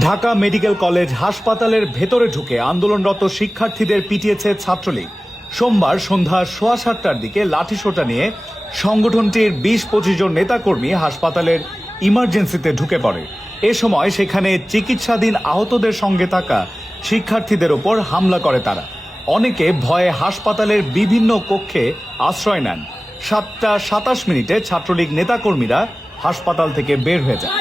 Dhaka medical college হাসপাতালের ভেতরে ঢুকে আন্দোলনরত শিক্ষার্থীদের পিটিয়েছে ছাত্রলীগ। সোমবার সন্ধ্যা 7:15টার দিকে লাঠিসোঁটা নিয়ে সংগঠনটির 20-25 জন নেতাকর্মী হাসপাতালের ইমার্জেন্সিতে ঢুকে পড়ে। এ সময় সেখানে চিকিৎসাধীন আহতদের সঙ্গে থাকা শিক্ষার্থীদের ওপর হামলা করে তারা। অনেকে ভয়ে হাসপাতালের বিভিন্ন কক্ষে আশ্রয় নেন। 7টা 27 মিনিটে ছাত্রলীগ নেতাকর্মীরা হাসপাতাল থেকে বের হয়ে যায়।